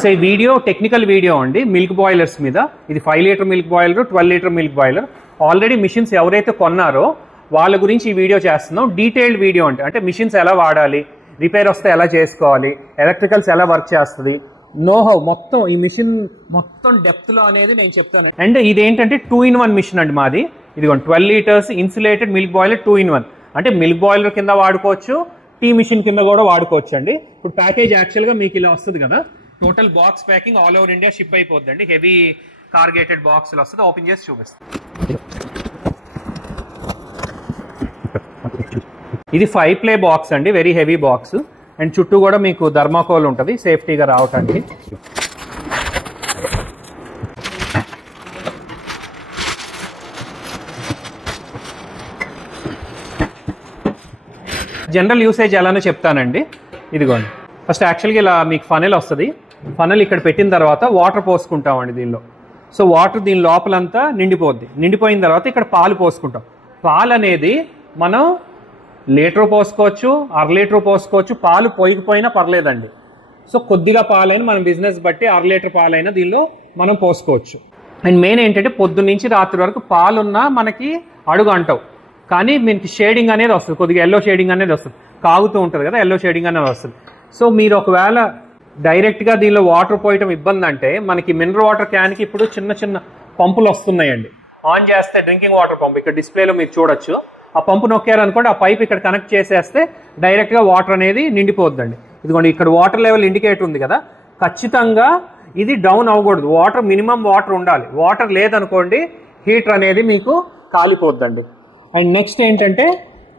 So ఈ video technical video అండి milk boilers మీద. ఇది 5 litre milk boiler, 12 litre milk boiler. Already machines ఎవరైతే కొన్నారో వాళ్ళ గురించి ఈ వీడియో చేస్తున్నాం. డీటెయిల్డ్ వీడియో అంటే మిషన్స్ ఎలా వాడాలి, రిపేర్ వస్తే ఎలా చేసుకోవాలి, ఎలక్ట్రికల్స్ ఎలా వర్క్ చేస్తుంది, నోహౌ మొత్తం ఈ మిషన్ మొత్తం డెప్త్లో అనేది నేను చెప్తాను. అండ్ ఇదేంటంటే 2-in-1 మిషన్ అండి మాది. ఇదిగోండి 12 litres insulated milk boiler 2-in-1. అంటే మిల్క్ బాయిలర్ కింద వాడుకోవచ్చు, టీ మిషన్ కింద కూడా వాడుకోవచ్చు అండి. ఇప్పుడు ప్యాకేజ్ యాక్చువల్గా మీకు ఇలా వస్తుంది కదా, total box packing all over India ship అయిపోద్ది అండి. హెవీ కార్గేటెడ్ బాక్స్లో వస్తుంది. ఓపెన్ చేసి చూపిస్తాను. ఇది 5 ప్లే బాక్స్ అండి, వెరీ హెవీ బాక్స్. అండ్ చుట్టూ కూడా మీకు థర్మాకోల్ ఉంటుంది సేఫ్టీగా రావటానికి. జనరల్ యూసేజ్ ఎలానో చెప్తానండి. ఇదిగోండి ఫస్ట్ యాక్చువల్గా ఇలా మీకు ఫనెల్ వస్తుంది. ఫనెల్ ఇక్కడ పెట్టిన తర్వాత వాటర్ పోసుకుంటామండి దీనిలో. సో వాటర్ దీని లోపలంతా నిండిపోద్ది. నిండిపోయిన తర్వాత ఇక్కడ పాలు పోసుకుంటాం. పాలు అనేది మనం లీటర్ పోసుకోవచ్చు, 1/2 లీటర్ పోసుకోవచ్చు. పాలు పోయికపోయినా పర్లేదండి. సో కొద్దిగా పాలైనా మన బిజినెస్ బట్టి 1/2 లీటర్ పాలైనా దీనిలో మనం పోసుకోవచ్చు. అండ్ మెయిన్ ఏంటంటే పొద్దున్న నుంచి రాత్రి వరకు పాలున్నా మనకి అడుగు అంటావు, కానీ మీకు షేడింగ్ అనేది వస్తుంది, కొద్దిగా ఎల్లో షేడింగ్ అనేది వస్తుంది. కాగుతూ ఉంటుంది కదా, ఎల్లో షేడింగ్ అనేది వస్తుంది. సో మీరు ఒకవేళ డైరెక్ట్గా దీనిలో వాటర్ పోయటం ఇబ్బంది అంటే మనకి మినరల్ వాటర్ క్యాన్కి ఇప్పుడు చిన్న చిన్న పంపులు వస్తున్నాయండి. ఆన్ చేస్తే డ్రింకింగ్ వాటర్ పంప్ ఇక్కడ డిస్ప్లేలో మీరు చూడొచ్చు. ఆ పంపు నొక్కారనుకోండి, ఆ పైప్ ఇక్కడ కనెక్ట్ చేసేస్తే డైరెక్ట్గా వాటర్ అనేది నిండిపోద్దండి. ఇదిగోండి ఇక్కడ వాటర్ లెవెల్ ఇండికేటర్ ఉంది కదా, ఖచ్చితంగా ఇది డౌన్ అవ్వకూడదు. వాటర్ మినిమం వాటర్ ఉండాలి. వాటర్ లేదనుకోండి హీటర్ అనేది మీకు కాలిపోద్దండి. అండ్ నెక్స్ట్ ఏంటంటే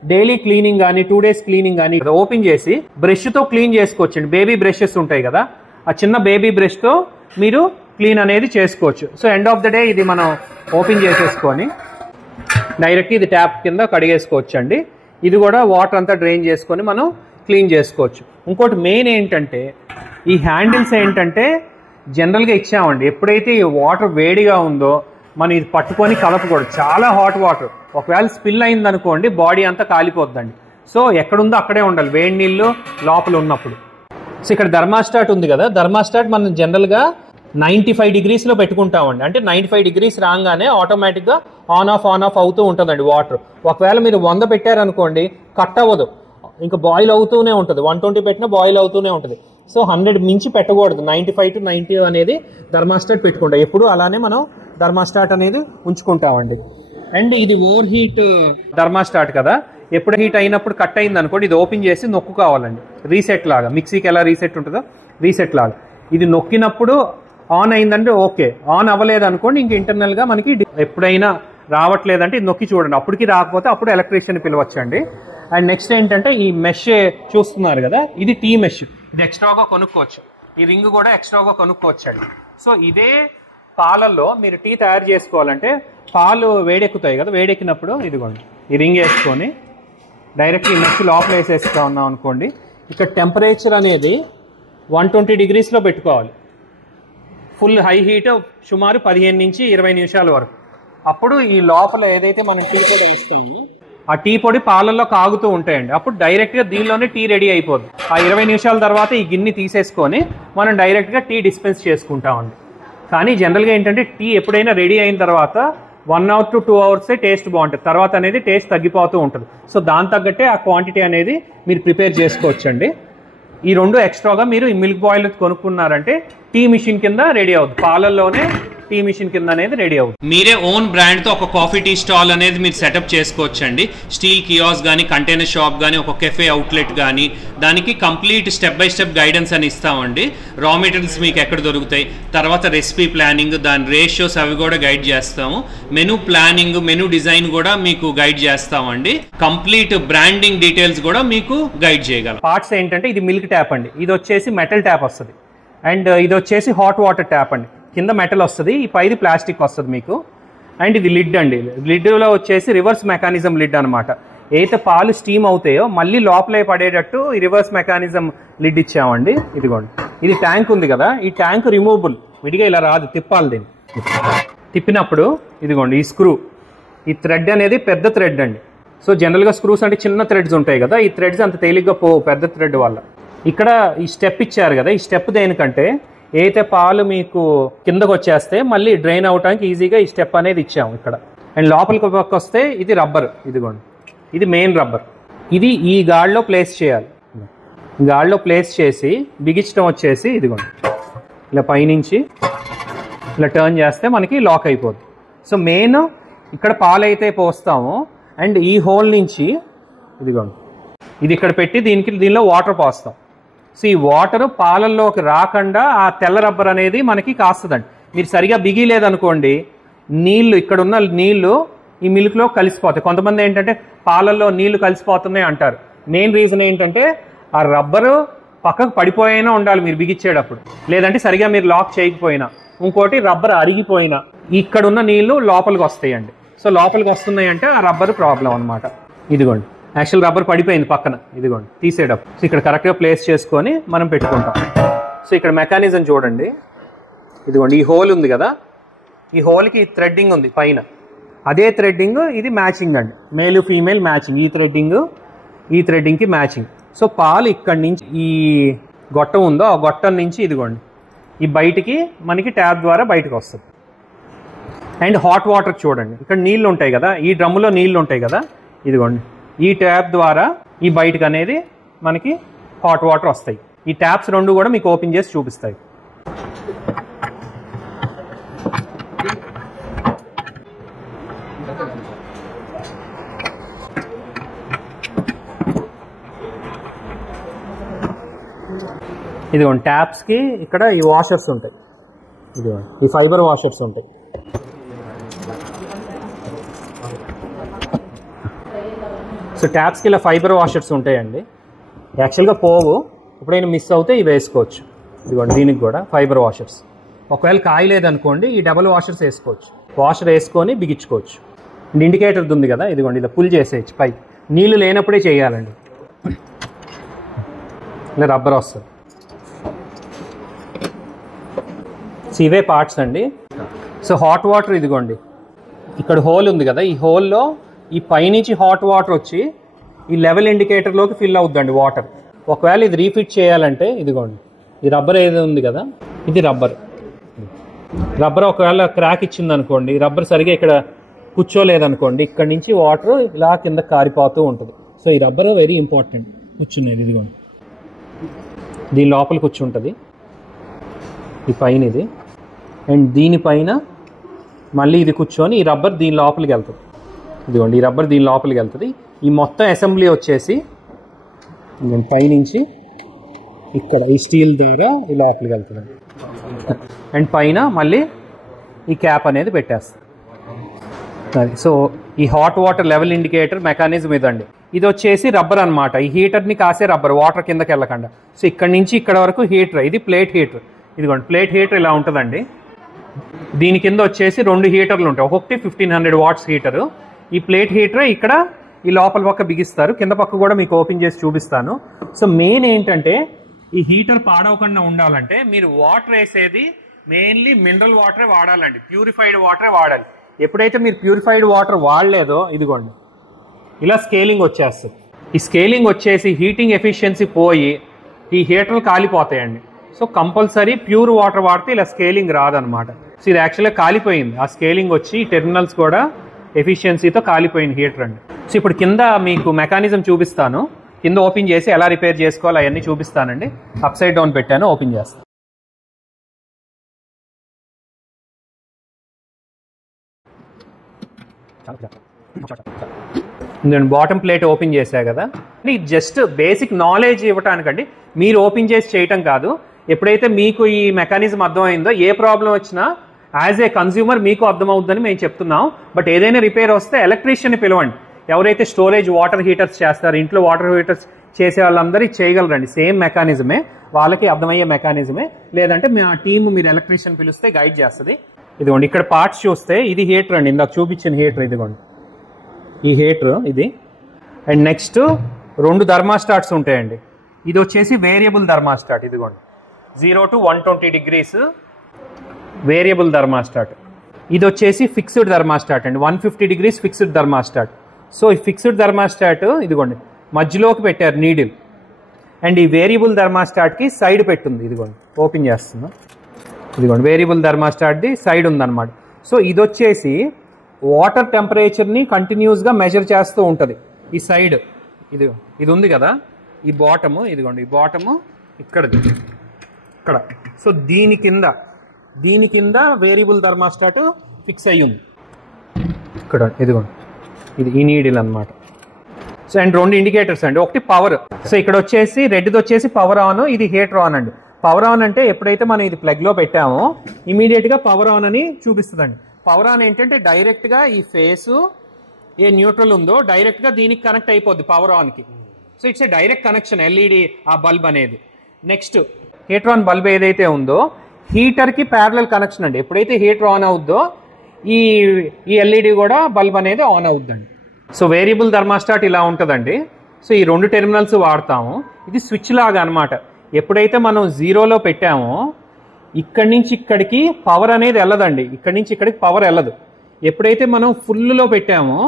డైలీ క్లీనింగ్ కానీ 2 days క్లీనింగ్ కానీ ఓపెన్ చేసి బ్రష్తో క్లీన్ చేసుకోవచ్చండి. బేబీ బ్రషెస్ ఉంటాయి కదా, ఆ చిన్న బేబీ బ్రష్తో మీరు క్లీన్ అనేది చేసుకోవచ్చు. So end of the day ఇది మనం ఓపెన్ చేసేసుకొని డైరెక్ట్ ఇది ట్యాప్ కింద కడిగేసుకోవచ్చు అండి. ఇది కూడా వాటర్ అంతా డ్రైన్ చేసుకొని మనం క్లీన్ చేసుకోవచ్చు. ఇంకోటి మెయిన్ ఏంటంటే ఈ హ్యాండిల్స్ ఏంటంటే జనరల్గా ఇచ్చామండి. ఎప్పుడైతే ఈ వాటర్ వేడిగా ఉందో మనం ఇది పట్టుకొని కలపకూడదు. చాలా హాట్ వాటర్, ఒకవేళ స్పిల్ అయిందనుకోండి బాడీ అంతా కాలిపోద్దండి. సో ఎక్కడుందో అక్కడే ఉండాలి వేడి నీళ్ళు లోపల ఉన్నప్పుడు. సో ఇక్కడ థర్మాస్టాట్ ఉంది కదా, థర్మాస్టాట్ మనం జనరల్గా 95 degreesలో పెట్టుకుంటామండి. అంటే 95 degrees రాగానే ఆటోమేటిక్గా ఆన్ ఆఫ్ అవుతూ ఉంటుందండి వాటర్. ఒకవేళ మీరు 100 పెట్టారనుకోండి కట్ అవ్వదు, ఇంకా బాయిల్ అవుతూనే ఉంటుంది. 120 పెట్టినా బాయిల్ అవుతూనే ఉంటుంది. సో 100 మించి పెట్టకూడదు. 95 to 90 అనేది థర్మాస్టాట్ పెట్టుకుంటాం. ఎప్పుడు అలానే మనం థర్మాస్టాట్ అనేది ఉంచుకుంటామండి. అండ్ ఇది ఓవర్ హీట్ థర్మాస్టాట్ కదా, ఎప్పుడు హీట్ అయినప్పుడు కట్ అయింది అనుకోండి ఇది ఓపెన్ చేసి నొక్కుకోవాలండి. రీసెట్ లాగా, మిక్సీకి ఎలా రీసెట్ ఉంటుందో రీసెట్ లాగా. ఇది నొక్కినప్పుడు ఆన్ అయిందంటే ఓకే, ఆన్ అవ్వలేదు అనుకోండి ఇంక ఇంటర్నల్గా మనకి ఎప్పుడైనా రావట్లేదంటే ఇది నొక్కి చూడండి. అప్పటికి రాకపోతే అప్పుడు ఎలక్ట్రీషియన్ పిలవచ్చండి. అండ్ నెక్స్ట్ ఏంటంటే ఈ మెష్ చూస్తున్నారు కదా, ఇది టీ మెష్. ఇది ఎక్స్ట్రాగా కొనుక్కోవచ్చు. ఈ రింగ్ కూడా ఎక్స్ట్రాగా కొనుక్కోవచ్చు అండి. సో ఇదే పాలల్లో మీరు టీ తయారు చేసుకోవాలంటే పాలు వేడెక్కుతాయి కదా, వేడెక్కినప్పుడు ఇదిగోండి ఈ రింగ్ వేసుకొని డైరెక్ట్ ఈ మెష్ లోపల వేసేస్తా ఉన్నాం అనుకోండి. ఇక్కడ టెంపరేచర్ అనేది 120 degreesలో పెట్టుకోవాలి. ఫుల్ హై హీట్ సుమారు 15 నుంచి 20 నిమిషాల వరకు. అప్పుడు ఈ లోపల ఏదైతే మనం టీ పొడి వేస్తామో ఆ టీ పొడి పాలల్లో కాగుతూ ఉంటాయండి. అప్పుడు డైరెక్ట్గా దీనిలోనే టీ రెడీ అయిపోద్ది. ఆ 20 నిమిషాల తర్వాత ఈ గిన్నె తీసేసుకొని మనం డైరెక్ట్గా టీ డిస్పెన్స్ చేసుకుంటామండి. కానీ జనరల్గా ఏంటంటే టీ ఎప్పుడైనా రెడీ అయిన తర్వాత 1 hour to 2 hours టేస్ట్ బాగుంటుంది. తర్వాత అనేది టేస్ట్ తగ్గిపోతూ ఉంటుంది. సో దాని తగ్గట్టే ఆ క్వాంటిటీ అనేది మీరు ప్రిపేర్ చేసుకోవచ్చండి. ఈ రెండు ఎక్స్ట్రాగా మీరు ఈ మిల్క్ బాయిలర్ కొనుక్కున్నారంటే టీ మిషన్ కింద రెడీ అవుతుంది. పాలల్లోనే టీ మిషన్ కింద అనేది రెడీ అవుతుంది. మీరే ఓన్ బ్రాండ్తో ఒక కాఫీ టీ స్టాల్ అనేది మీరు సెటప్ చేసుకోవచ్చండి. స్టీల్ కియాస్ కానీ, కంటైనర్ షాప్ కానీ, ఒక కెఫే అవుట్లెట్ కానీ, దానికి complete step by step guidance అని ఇస్తామండి. రా మెటీరియల్స్ మీకు ఎక్కడ దొరుకుతాయి, తర్వాత రెసిపీ ప్లానింగ్, దాని రేషియోస్ అవి కూడా గైడ్ చేస్తాము. మెనూ ప్లానింగ్, మెనూ డిజైన్ కూడా మీకు గైడ్ చేస్తామండి. కంప్లీట్ బ్రాండింగ్ డీటెయిల్స్ కూడా మీకు గైడ్ చేయగలం. పార్ట్స్ ఏంటంటే ఇది మిల్క్ ట్యాప్ అండి, ఇది వచ్చేసి మెటల్ ట్యాప్ వస్తుంది. అండ్ ఇది వచ్చేసి హాట్ వాటర్ ట్యాప్ అండి, కింద మెటల్ వస్తుంది, ఈ పైది ప్లాస్టిక్ వస్తుంది మీకు. అండ్ ఇది లిడ్ అండి, లిడ్లో వచ్చేసి రివర్స్ మెకానిజం లిడ్ అనమాట. ఏదైతే పాలు స్టీమ్ అవుతాయో మళ్ళీ లోపలే పడేటట్టు ఈ రివర్స్ మెకానిజం లిడ్ ఇచ్చామండి. ఇదిగోండి ఇది ట్యాంక్ ఉంది కదా, ఈ ట్యాంక్ రిమూవబుల్, విడిగా ఇలా రాదు, తిప్పాలి. దీన్ని తిప్పినప్పుడు ఇదిగోండి ఈ స్క్రూ, ఈ థ్రెడ్ అనేది పెద్ద థ్రెడ్ అండి. సో జనరల్గా స్క్రూస్ అంటే చిన్న థ్రెడ్స్ ఉంటాయి కదా, ఈ థ్రెడ్స్ అంత తేలిగ్గా పోవు పెద్ద థ్రెడ్ వల్ల. ఇక్కడ ఈ స్టెప్ ఇచ్చారు కదా, ఈ స్టెప్ దేనికంటే ఏదైతే పాలు మీకు కిందకు వచ్చేస్తే మళ్ళీ డ్రైన్ అవడానికి ఈజీగా ఈ స్టెప్ అనేది ఇచ్చాము ఇక్కడ. అండ్ లోపలికి పక్క వస్తే ఇది రబ్బర్, ఇదిగోండి ఇది మెయిన్ రబ్బర్. ఇది ఈ గాడిలో ప్లేస్ చేయాలి. గాడిలో ప్లేస్ చేసి బిగించడం వచ్చేసి ఇదిగోండి ఇలా పైనుంచి ఇలా టర్న్ చేస్తే మనకి లాక్ అయిపోద్ది. సో మెయిన్ ఇక్కడ పాలు అయితే పోస్తామో అండ్ ఈ హోల్ నుంచి ఇదిగోండి ఇది ఇక్కడ పెట్టి దీనిలో వాటర్ పోస్తాం. సో ఈ వాటర్ పాలల్లోకి రాకుండా ఆ తెల్ల రబ్బర్ అనేది మనకి కాస్తుందండి. మీరు సరిగా బిగిలేదనుకోండి నీళ్లు ఇక్కడ ఉన్న నీళ్లు ఈ మిల్క్లో కలిసిపోతాయి. కొంతమంది ఏంటంటే పాలల్లో నీళ్లు కలిసిపోతున్నాయి అంటారు. మెయిన్ రీజన్ ఏంటంటే ఆ రబ్బరు పక్కకు పడిపోయినా ఉండాలి మీరు బిగించేటప్పుడు, లేదంటే సరిగా మీరు లాక్ చేయకపోయినా. ఇంకోటి రబ్బర్ అరిగిపోయినా ఇక్కడున్న నీళ్లు లోపలికి వస్తాయండి. సో లోపలికి వస్తున్నాయి అంటే ఆ రబ్బర్ ప్రాబ్లం అనమాట. ఇదిగోండి యాక్చువల్ రబ్బర్ పడిపోయింది పక్కన, ఇదిగోండి తీసేటప్పుడు. సో ఇక్కడ కరెక్ట్గా ప్లేస్ చేసుకొని మనం పెట్టుకుంటాం. సో ఇక్కడ మెకానిజం చూడండి, ఇదిగోండి ఈ హోల్ ఉంది కదా, ఈ హోల్కి థ్రెడ్డింగ్ ఉంది పైన. అదే థ్రెడ్డింగ్ ఇది మ్యాచింగ్ అండి, మేల్ ఫీమేల్ మ్యాచింగ్. ఈ థ్రెడ్డింగ్కి మ్యాచింగ్. సో పాలు ఇక్కడి నుంచి ఈ గొట్టం ఉందో ఆ గొట్టం నుంచి ఇదిగోండి ఈ బయటికి మనకి ట్యాప్ ద్వారా బయటకు వస్తుంది. అండ్ హాట్ వాటర్ చూడండి, ఇక్కడ నీళ్ళు ఉంటాయి కదా, ఈ డ్రమ్ములో నీళ్ళు ఉంటాయి కదా, ఇదిగోండి ఈ ట్యాప్ ద్వారా ఈ బయటకు అనేది మనకి హాట్ వాటర్ వస్తాయి. ఈ ట్యాప్స్ రెండు కూడా మీకు ఓపెన్ చేసి చూపిస్తాయి. ఇదిగోండి ట్యాప్స్కి ఇక్కడ ఈ వాషర్స్ ఉంటాయి, ఇదిగోండి ఈ ఫైబర్ వాషర్స్ ఉంటాయి. సో ట్యాప్స్కి ఇలా ఫైబర్ వాషర్స్ ఉంటాయండి. యాక్చువల్గా పోవు, ఎప్పుడైనా మిస్ అవుతే ఇవి వేసుకోవచ్చు. ఇదిగోండి దీనికి కూడా ఫైబర్ వాషర్స్. ఒకవేళ కాయలేదనుకోండి ఈ డబల్ వాషర్స్ వేసుకోవచ్చు. వాషర్ వేసుకొని బిగించుకోవచ్చు. ఇండికేటర్ ఉంది కదా, ఇదిగోండి ఇలా పుల్ చేసేయచ్చు పై. నీళ్ళు లేనప్పుడే చేయాలండి. ఇలా రబ్బర్ వస్తుంది. సో ఇవే పార్ట్స్ అండి. సో హాట్ వాటర్ ఇదిగోండి ఇక్కడ హోల్ ఉంది కదా, ఈ హోల్లో ఈ పైనుంచి హాట్ వాటర్ వచ్చి ఈ లెవెల్ ఇండికేటర్లోకి ఫిల్ అవుద్దండి వాటర్. ఒకవేళ ఇది రీఫిట్ చేయాలంటే ఇదిగోండి ఈ రబ్బర్ ఏది ఉంది కదా, ఇది రబ్బర్ ఒకవేళ క్రాక్ ఇచ్చింది అనుకోండి, రబ్బర్ సరిగా ఇక్కడ కూర్చోలేదనుకోండి, ఇక్కడ నుంచి వాటర్ ఇలా కింద కారిపోతూ ఉంటుంది. సో ఈ రబ్బర్ వెరీ ఇంపార్టెంట్. కూర్చునేది ఇదిగోండి దీని లోపల కూర్చుంటుంది ఈ పైన ఇది, అండ్ దీనిపైన మళ్ళీ ఇది కూర్చొని ఈ రబ్బర్ దీని లోపలికి వెళ్తుంది. ఇదిగోండి ఈ రబ్బర్ దీని లోపలికి వెళ్తుంది. ఈ మొత్తం అసెంబ్లీ వచ్చేసి పైనుంచి ఇక్కడ ఈ స్టీల్ ద్వారా ఈ లోపలికి వెళ్తుంది. అండ్ పైన మళ్ళీ ఈ క్యాప్ అనేది పెట్టేస్తుంది. సో ఈ hot water level indicator mechanism ఇదండి. ఇది వచ్చేసి రబ్బర్ అనమాట. ఈ హీటర్ని కాసే రబ్బర్, వాటర్ కిందకి వెళ్ళకుండా. సో ఇక్కడ నుంచి ఇక్కడ వరకు హీటర్, ఇది ప్లేట్ హీటర్. ఇదిగోండి ప్లేట్ హీటర్ ఇలా ఉంటుందండి. దీని కింద వచ్చేసి 2 హీటర్లు ఉంటాయి, ఒక్కొక్కటి 1500 వాట్స్ హీటరు. ఈ ప్లేట్ హీటర్ ఇక్కడ ఈ లోపల పక్క బిగిస్తారు, కింద పక్క కూడా మీకు ఓపెన్ చేసి చూపిస్తాను. సో మెయిన్ ఏంటంటే ఈ హీటర్ పాడవకుండా ఉండాలంటే మీరు వాటర్ వేసేది మెయిన్లీ మినరల్ వాటరే వాడాలండి, ప్యూరిఫైడ్ వాటరే వాడాలి. ఎప్పుడైతే మీరు ప్యూరిఫైడ్ వాటర్ వాడలేదో ఇదిగోండి ఇలా స్కేలింగ్ వచ్చేస్తుంది. ఈ స్కేలింగ్ వచ్చేసి హీటింగ్ ఎఫిషియన్సీ పోయి ఈ హీటర్లు కాలిపోతాయండి. సో కంపల్సరీ ప్యూర్ వాటర్ వాడితే ఇలా స్కేలింగ్ రాదనమాట. సో ఇది యాక్చువల్గా కాలిపోయింది, ఆ స్కేలింగ్ వచ్చి టెర్మినల్స్ కూడా ఎఫిషియన్సీతో కాలిపోయింది హీటర్ అండి. సో ఇప్పుడు కింద మీకు మెకానిజం చూపిస్తాను, కింద ఓపెన్ చేసి ఎలా రిపేర్ చేసుకోవాలో అవన్నీ చూపిస్తానండి. అప్ సైడ్ డౌన్ పెట్టాను, ఓపెన్ చేస్తాను. నేను బాటమ్ ప్లేట్ ఓపెన్ చేశా కదా, జస్ట్ బేసిక్ నాలెడ్జ్ ఇవ్వటానికండి, మీరు ఓపెన్ చేసి చేయటం కాదు. ఎప్పుడైతే మీకు ఈ మెకానిజం అర్థమైందో ఏ ప్రాబ్లం వచ్చినా యాజ్ ఏ కన్స్యూమర్ మీకు అర్థమవుద్దని మేము చెప్తున్నాం. బట్ ఏదైనా రిపేర్ వస్తే ఎలక్ట్రీషియన్ని పిలవండి. ఎవరైతే స్టోరేజ్ వాటర్ హీటర్స్ చేస్తారో, ఇంట్లో వాటర్ హీటర్స్ చేసే వాళ్ళందరూ చేయగలరండి. సేమ్ మెకానిజమే, వాళ్ళకి అర్థమయ్యే మెకానిజమే. లేదంటే మా టీమ్ మీరు ఎలక్ట్రీషియన్ పిలిస్తే గైడ్ చేస్తుంది. ఇదిగోండి ఇక్కడ పార్ట్స్ చూస్తే ఇది హీటర్ అండి, ఇందాక చూపించిన హీటర్. ఇదిగోండి ఈ హీటర్ ఇది. అండ్ నెక్స్ట్ 2 థర్మాస్టాట్స్ ఉంటాయండి. ఇది వచ్చేసి వేరియబుల్ థర్మాస్టాట్. ఇదిగోండి 0 to 120 degrees వేరియబుల్ థర్మాస్టాట్. ఇది వచ్చేసి ఫిక్స్డ్ థర్మాస్టాట్ అండి, 150 degrees ఫిక్స్డ్ థర్మాస్టాట్. సో ఈ ఫిక్స్డ్ థర్మాస్టాట్ ఇదిగోండి మధ్యలోకి పెట్టారు నీడిల్. అండ్ ఈ వేరియబుల్ థర్మాస్టాట్కి సైడ్ పెట్టుంది. ఇదిగోండి ఓపెన్ చేస్తున్నా. ఇదిగోండి వేరియబుల్ థర్మాస్టాట్ది సైడ్ ఉందన్నమాట. సో ఇది వచ్చేసి వాటర్ టెంపరేచర్ని కంటిన్యూస్గా మెజర్ చేస్తూ ఉంటుంది. ఈ సైడ్ ఇది ఉంది కదా, ఈ బాటము, ఇదిగోండి ఈ బాటము ఇక్కడ. సో దీని కింద వేరియబుల్ థర్మాస్టాట్ ఫిక్స్ అయ్యి ఉంది ఇక్కడ. ఇదిగోండి ఇది ఈ నీడిల్ అనమాట. సో అండ్ 2 ఇండికేటర్స్ అండి, ఒకటి పవర్. సో ఇక్కడ వచ్చేసి రెడ్ది వచ్చేసి పవర్ ఆన్, ఇది హీటర్ ఆన్ అండి. పవర్ ఆన్ అంటే ఎప్పుడైతే మనం ఇది ప్లగ్లో పెట్టామో ఇమీడియట్గా పవర్ ఆన్ అని చూపిస్తుందండి. పవర్ ఆన్ ఏంటంటే డైరెక్ట్గా ఈ ఫేసు ఏ న్యూట్రల్ ఉందో డైరెక్ట్గా దీనికి కనెక్ట్ అయిపోద్ది పవర్ ఆన్కి. So it's a direct connection LED ఆ బల్బ్ అనేది. నెక్స్ట్ హీటర్ ఆన్ బల్బ్ ఏదైతే ఉందో హీటర్కి ప్యారలల్ కనెక్షన్ అండి. ఎప్పుడైతే హీటర్ ఆన్ అవుద్దో ఈ ఎల్ఈడి కూడా బల్బ్ అనేది ఆన్ అవుద్దండి. సో వేరియబుల్ థర్మాస్టాట్ ఇలా ఉంటుందండి. సో ఈ 2 టెర్మినల్స్ వాడతాము. ఇది స్విచ్ లాగా అనమాట. ఎప్పుడైతే మనం 0లో పెట్టామో ఇక్కడి నుంచి ఇక్కడికి పవర్ అనేది వెళ్ళదండి, ఇక్కడి నుంచి ఇక్కడికి పవర్ వెళ్ళదు. ఎప్పుడైతే మనం ఫుల్లో పెట్టామో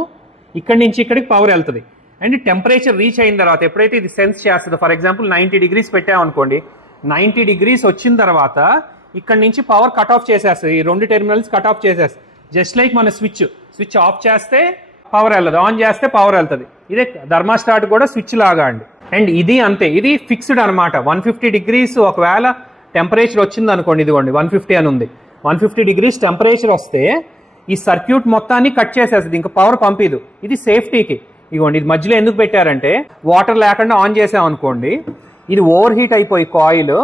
ఇక్కడి నుంచి ఇక్కడికి పవర్ వెళ్తుంది. అండ్ టెంపరేచర్ రీచ్ అయిన తర్వాత ఎప్పుడైతే ఇది సెన్స్ చేస్తుందో, ఫర్ ఎగ్జాంపుల్ 90 degrees పెట్టామనుకోండి, 90 degrees వచ్చిన తర్వాత ఇక్కడి నుంచి పవర్ కట్ ఆఫ్ చేసేస్తుంది. ఈ 2 టెర్మినల్స్ కట్ ఆఫ్ చేసేస్తుంది. జస్ట్ లైక్ మన స్విచ్ ఆఫ్ చేస్తే పవర్ వెళ్ళదు, ఆన్ చేస్తే పవర్ వెళ్తుంది. ఇదే థర్మాస్టాట్ కూడా స్విచ్ లాగా అండి. అండ్ ఇది అంతే, ఇది ఫిక్స్డ్ అనమాట. 150 degrees ఒకవేళ టెంపరేచర్ వచ్చింది అనుకోండి, ఇదిగోండి 150 అని ఉంది, 150 degrees టెంపరేచర్ వస్తే ఈ సర్క్యూట్ మొత్తాన్ని కట్ చేసేస్తుంది, ఇంకా పవర్ పంపిదు. ఇది సేఫ్టీకి. ఇదిగోండి ఇది మధ్యలో ఎందుకు పెట్టారంటే వాటర్ లేకుండా ఆన్ చేసామనుకోండి ఇది ఓవర్ హీట్ అయిపోయి కాయిల్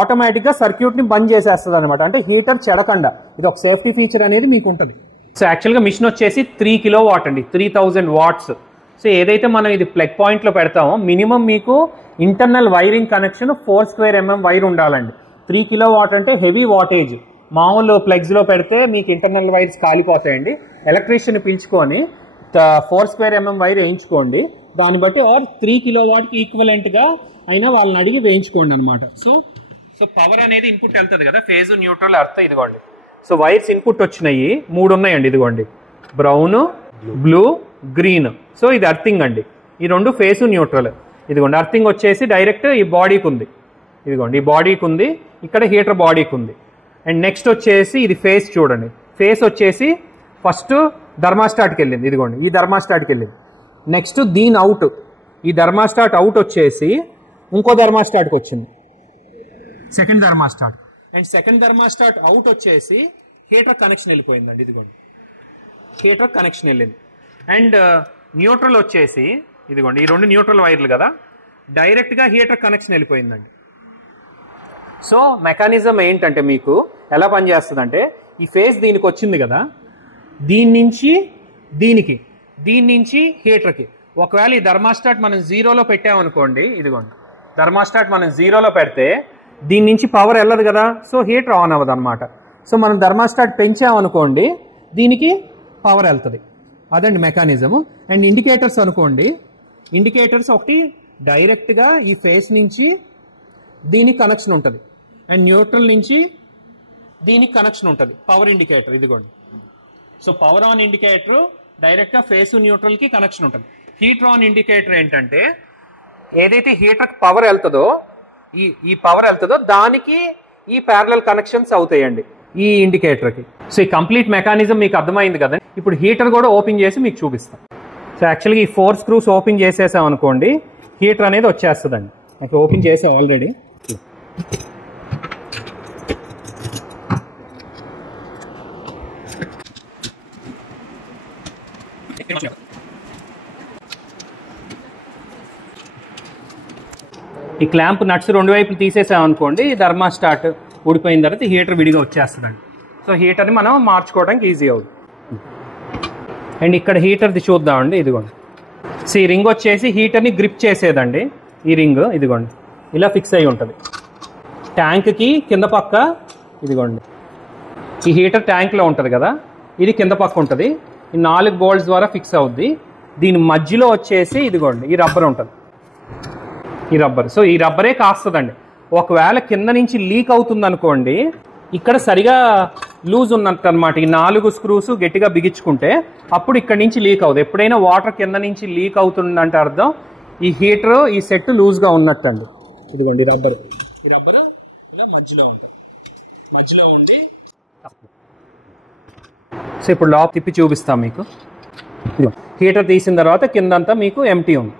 ఆటోమేటిక్గా సర్క్యూట్ని బంద్ చేసేస్తుంది అనమాట. అంటే హీటర్ చెడకుండా ఇది ఒక సేఫ్టీ ఫీచర్ అనేది మీకు ఉంటుంది. సో యాక్చువల్గా మిషన్ వచ్చేసి 3 kilowatt అండి, 3000 watts. సో ఏదైతే మనం ఇది ప్లగ్ పాయింట్లో పెడతామో మినిమం మీకు internal wiring connection 4 square mm wire ఉండాలండి. 3 kilowatt అంటే హెవీ వాటేజ్. మామూలు ప్లగ్స్లో పెడితే మీకు ఇంటర్నల్ వైర్స్ కాలిపోతాయండి. ఎలక్ట్రీషియన్ పిలుచుకొని 4 square mm వైర్ వేయించుకోండి. దాన్ని బట్టి ఆర్ 3 kilowattకి ఈక్వలెంట్గా అయినా వాళ్ళని అడిగి వేయించుకోండి అనమాట. సో పవర్ అనేది ఇన్పుట్ వెళ్తుంది కదా, ఫేజ్, న్యూట్రల్, ఎర్త్. ఇదిగోండి సో వైర్స్ ఇన్పుట్ వచ్చినాయి 3 ఉన్నాయండి. ఇదిగోండి బ్రౌన్, బ్లూ, గ్రీన్. సో ఇది అర్థింగ్ అండి. ఈ 2 ఫేస్, న్యూట్రల్. ఇదిగోండి అర్థింగ్ వచ్చేసి డైరెక్ట్ ఈ బాడీకి ఉంది. ఇదిగోండి ఈ బాడీకి ఉంది, ఇక్కడ హీటర్ బాడీకి ఉంది. అండ్ నెక్స్ట్ వచ్చేసి ఇది ఫేస్ చూడండి. ఫేస్ వచ్చేసి ఫస్ట్ థర్మాస్టాట్కి వెళ్ళింది. ఇదిగోండి ఈ థర్మాస్టాట్కి వెళ్ళింది. నెక్స్ట్ దీని అవుట్, ఈ థర్మాస్టాట్ అవుట్ వచ్చేసి ఇంకో థర్మాస్టాట్కి వచ్చింది, సెకండ్ థర్మాస్టాట్. అండ్ సెకండ్ థర్మాస్టాట్ అవుట్ వచ్చేసి హీటర్ కనెక్షన్ వెళ్ళిపోయిందండి. ఇదిగోండి హీటర్ కనెక్షన్ వెళ్ళింది. అండ్ న్యూట్రల్ వచ్చేసి ఇదిగోండి ఈ 2 న్యూట్రల్ వైర్లు కదా, డైరెక్ట్గా హీటర్ కనెక్షన్ వెళ్ళిపోయిందండి. సో మెకానిజం ఏంటంటే మీకు ఎలా పనిచేస్తుందంటే ఈ ఫేస్ దీనికి వచ్చింది కదా, దీని నుంచి హీటర్కి. ఒకవేళ ఈ థర్మాస్టాట్ మనం 0లో పెట్టామనుకోండి, ఇదిగోండి థర్మాస్టాట్ మనం 0లో పెడితే దీని నుంచి పవర్ వెళ్ళదు కదా, సో హీటర్ ఆన్ అవ్వదు అనమాట. సో మనం థర్మాస్టాట్ పెంచామనుకోండి దీనికి పవర్ వెళ్తుంది. అదండి మెకానిజము. అండ్ ఇండికేటర్స్ అనుకోండి, ఇండికేటర్స్ ఒకటి డైరెక్ట్గా ఈ ఫేస్ నుంచి దీనికి కనెక్షన్ ఉంటుంది, అండ్ న్యూట్రల్ నుంచి దీనికి కనెక్షన్ ఉంటుంది. పవర్ ఇండికేటర్ ఇదిగోండి. సో పవర్ ఆన్ ఇండికేటర్ డైరెక్ట్గా ఫేస్, న్యూట్రల్కి కనెక్షన్ ఉంటుంది. హీటర్ ఆన్ ఇండికేటర్ ఏంటంటే ఏదైతే హీటర్కి పవర్ వెళ్తుందో ఈ పవర్ వెళ్తుందో దానికి ఈ ప్యారలల్ కనెక్షన్స్ అవుతాయండి ఈ ఇండికేటర్కి. సో ఈ కంప్లీట్ మెకానిజం మీకు అర్థమైంది కదా. ఇప్పుడు హీటర్ కూడా ఓపెన్ చేసి మీకు చూపిస్తాం. సో యాక్చువల్గా ఈ 4 screws ఓపెన్ చేసేసాం అనుకోండి హీటర్ అనేది వచ్చేస్తుందండి. నాకు ఓపెన్ చేసాం ఆల్రెడీ. ఈ క్లాంప్ నట్స్ 2 వైపులు తీసేసాం అనుకోండి థర్మాస్టాట్ ఊడిపోయిన తర్వాత హీటర్ విడిగా వచ్చేస్తుందండి. సో హీటర్ని మనం మార్చుకోవడానికి ఈజీ అవుతుంది. అండ్ ఇక్కడ హీటర్ది చూద్దామండి. ఇదిగోండి సో ఈ రింగ్ వచ్చేసి హీటర్ని గ్రిప్ చేసేదండి. ఈ రింగ్ ఇదిగోండి ఇలా ఫిక్స్ అయి ఉంటుంది ట్యాంక్కి కింద పక్క. ఇదిగోండి ఈ హీటర్ ట్యాంక్లో ఉంటుంది కదా, ఇది కింద పక్క ఉంటుంది. ఈ 4 bolts ద్వారా ఫిక్స్ అవుద్ది. దీని మధ్యలో వచ్చేసి ఇదిగోండి ఈ రబ్బర్ ఉంటుంది, ఈ రబ్బర్. సో ఈ రబ్బరే కాస్తుందండి. ఒకవేళ కింద నుంచి లీక్ అవుతుంది అనుకోండి, ఇక్కడ సరిగా లూజ్ ఉన్నట్టు అనమాట. ఈ 4 screws గట్టిగా బిగించుకుంటే అప్పుడు ఇక్కడ నుంచి లీక్ అవుతుంది. ఎప్పుడైనా వాటర్ కింద నుంచి లీక్ అవుతుందంటే అర్థం ఈ హీటర్ ఈ సెట్ లూజ్గా ఉన్నట్టు అండి. ఇదిగోండి ఈ రబ్బర్ ఇలా మధ్యలో ఉంటుంది. మధ్యలో ఉండి. సో ఇప్పుడు లోపల తిప్పి చూపిస్తాం మీకు. హీటర్ తీసిన తర్వాత కిందంతా మీకు ఎంటీ ఉంది.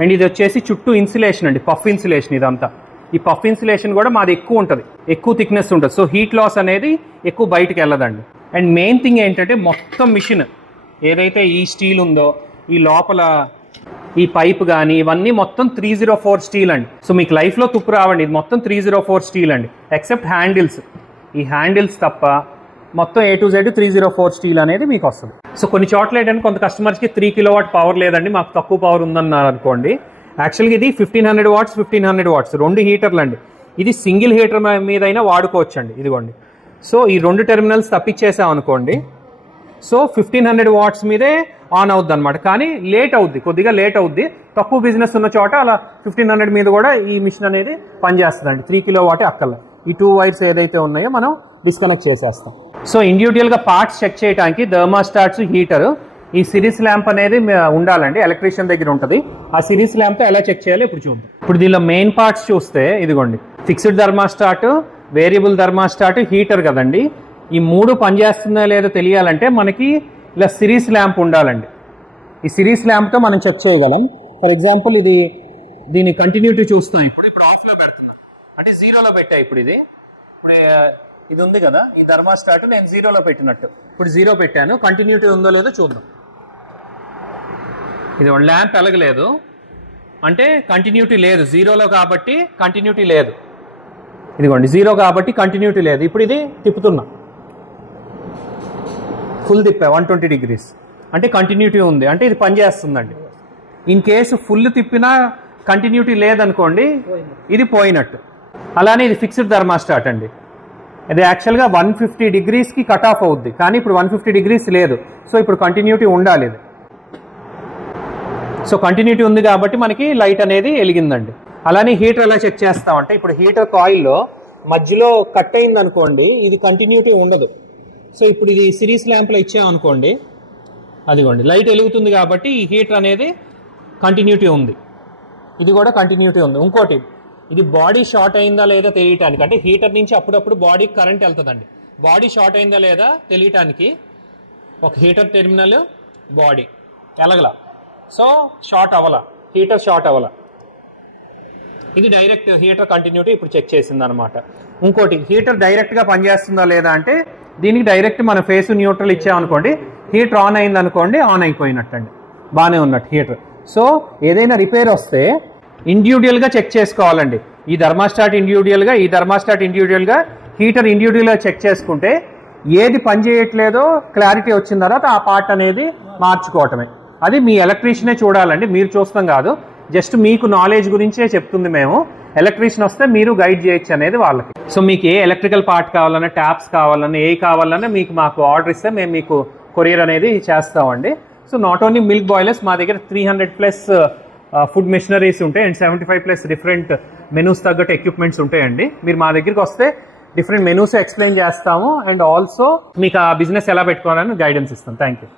అండ్ ఇది వచ్చేసి చుట్టూ ఇన్సులేషన్ అండి, పఫ్ ఇన్సులేషన్. ఇదంతా ఈ పఫ్ ఇన్సులేషన్ కూడా మాది ఎక్కువ ఉంటుంది, ఎక్కువ థిక్నెస్ ఉంటుంది. సో హీట్ లాస్ అనేది ఎక్కువ బయటకు వెళ్ళదండి. అండ్ మెయిన్ థింగ్ ఏంటంటే మొత్తం మిషన్ ఏదైతే ఈ స్టీల్ ఉందో, ఈ లోపల ఈ పైప్ కానీ ఇవన్నీ మొత్తం 304 స్టీల్ అండి. సో మీకు లైఫ్లో తుప్పు రావండి, ఇది మొత్తం 304 స్టీల్ అండి, ఎక్సెప్ట్ హ్యాండిల్స్. ఈ హ్యాండిల్స్ తప్ప మొత్తం A to Z 304 స్టీల్ అనేది మీకు వస్తుంది. సో కొన్ని చోట్ల ఏంటంటే కొంత కస్టమర్స్కి 3 కిలోవాట్ పవర్ లేదండి, మాకు తక్కువ పవర్ ఉందన్నారు అనుకోండి. యాక్చువల్గా ఇది 1500 వాట్స్ 1500 వాట్స్ 2 హీటర్లు అండి. ఇది సింగిల్ హీటర్ మీద అయినా వాడుకోవచ్చు అండి. ఇదిగోండి. సో ఈ 2 టెర్మినల్స్ తప్పించేసాం అనుకోండి, సో 1500 వాట్స్ మీదే ఆన్ అవుద్ది అనమాట. కానీ లేట్ అవుద్ది, కొద్దిగా లేట్ అవుద్ది. తక్కువ బిజినెస్ ఉన్న చోట అలా 1500 మీద కూడా ఈ మిషన్ అనేది పనిచేస్తుందండి. 3 కిలోవాటే అక్కర్లే. ఈ 2 వైర్స్ ఏదైతే ఉన్నాయో మనం డిస్కనెక్ట్ చేసేస్తాం. సో ఇండివిజువల్గా పార్ట్స్ చెక్ చేయడానికి థర్మాస్టాట్స్, హీటర్, ఈ సిరీస్ ల్యాంప్ అనేది ఉండాలండి, ఎలక్ట్రీషియన్ దగ్గర ఉంటుంది. ఆ సిరీస్ ల్యాంప్తో ఎలా చెక్ చేయాలో ఇప్పుడు చూద్దాం. ఇప్పుడు దీనిలో మెయిన్ పార్ట్స్ చూస్తే ఇదిగోండి, ఫిక్స్డ్ థర్మాస్టాట్, వేరియబుల్ థర్మాస్టాట్, హీటర్ కదండి. ఈ 3 పనిచేస్తుందా లేదో తెలియాలంటే మనకి ఇలా సిరీస్ ల్యాంప్ ఉండాలండి. ఈ సిరీస్ ల్యాంప్తో మనం చెక్ చేయగలం. ఫర్ ఎగ్జాంపుల్ దీని కంటిన్యూటీ చూస్తాం. ఇప్పుడు ఆఫ్లో పెడుతున్నాం అంటే 0లో పెట్టా. ఇప్పుడు ఇది ఉంది కదా, ఈ థర్మాస్టాట్ నేను 0లో పెట్టినట్టు. ఇప్పుడు 0 పెట్టాను, కంటిన్యూటీ ఉందో లేదో చూద్దాం. ఇది ల్యాంప్ వెలగలేదు అంటే కంటిన్యూటీ లేదు, 0లో కాబట్టి కంటిన్యూటీ లేదు. ఇదిగోండి 0 కాబట్టి కంటిన్యూటీ లేదు. ఇప్పుడు ఇది తిప్పుతున్నా, ఫుల్ తిప్పా 120 degrees అంటే కంటిన్యూటీ ఉంది, అంటే ఇది పనిచేస్తుందండి. ఇన్ కేసు ఫుల్ తిప్పినా కంటిన్యూటీ లేదనుకోండి, ఇది పోయినట్టు. అలానే ఇది ఫిక్స్డ్ థర్మాస్టాట్ అండి. ఇది యాక్చువల్గా 150 degreesకి కట్ ఆఫ్ అవుద్ది, కానీ ఇప్పుడు 150 degrees లేదు. సో ఇప్పుడు కంటిన్యూటీ ఉండాలి ఇది. సో కంటిన్యూటీ ఉంది కాబట్టి మనకి లైట్ అనేది వెలిగిందండి. అలానే హీటర్ ఎలా చెక్ చేస్తామంటే, ఇప్పుడు హీటర్ కాయిల్లో మధ్యలో కట్ అయింది అనుకోండి, ఇది కంటిన్యూటీ ఉండదు. సో ఇప్పుడు ఇది సిరీస్ ల్యాంప్లో ఇచ్చామనుకోండి, అదిగోండి లైట్ వెలుగుతుంది కాబట్టి ఈ హీటర్ అనేది కంటిన్యూటీ ఉంది, ఇది కూడా కంటిన్యూటీ ఉంది. ఇంకోటి, ఇది బాడీ షార్ట్ అయిందా లేదా తెలియటానికి, అంటే హీటర్ నుంచి అప్పుడప్పుడు బాడీకి కరెంట్ వెళ్తుందండి. బాడీ షార్ట్ అయిందా లేదా తెలియటానికి ఒక హీటర్ టెర్మినల్, బాడీ ఎలగల, సో షార్ట్ అవ్వాల, హీటర్ షార్ట్ అవ్వాల. ఇది డైరెక్ట్ హీటర్ కంటిన్యూటీ ఇప్పుడు చెక్ చేసింది అనమాట. ఇంకోటి, హీటర్ డైరెక్ట్గా పనిచేస్తుందా లేదా అంటే దీనికి డైరెక్ట్ మన ఫేస్ న్యూట్రల్ ఇచ్చామనుకోండి, హీటర్ ఆన్ అయింది అనుకోండి, ఆన్ అయిపోయినట్టండి, బాగానే ఉన్నట్టు హీటర్. సో ఏదైనా రిపేర్ వస్తే ఇండివిజువల్గా చెక్ చేసుకోవాలండి. ఈ థర్మాస్టాట్ ఇండివిజువల్గా, ఈ థర్మాస్టాట్ ఇండివిజువల్గా, హీటర్ ఇండివిజువల్గా చెక్ చేసుకుంటే ఏది పని చేయట్లేదో క్లారిటీ వచ్చిన తర్వాత ఆ పార్ట్ అనేది మార్చుకోవటమే. అది మీ ఎలక్ట్రీషియనే చూడాలండి, మీరు చూస్తాం కాదు. జస్ట్ మీకు నాలెడ్జ్ గురించే చెప్తుంది మేము. ఎలక్ట్రీషియన్ వస్తే మీరు గైడ్ చేయొచ్చు అనేది వాళ్ళకి. సో మీకు ఏ ఎలక్ట్రికల్ పార్ట్ కావాలన్నా, ట్యాప్స్ కావాలన్నా, ఏ కావాలన్నా మీకు మాకు ఆర్డర్ ఇస్తే మేము మీకు కొరియర్ అనేది చేస్తామండి. So not only milk boilers, మా దగ్గర 300+ ఫుడ్ మెషినరీస్ ఉంటాయి అండ్ 75+ డిఫరెంట్ మెనూస్ తగ్గట్టు ఎక్విప్మెంట్స్ ఉంటాయండి. మీరు మా దగ్గరికి వస్తే డిఫరెంట్ మెనూస్ ఎక్స్ప్లెయిన్ చేస్తాము అండ్ ఆల్సో మీకు ఆ బిజినెస్ ఎలా పెట్టుకోవాలని గైడెన్స్ ఇస్తాం. Thank you.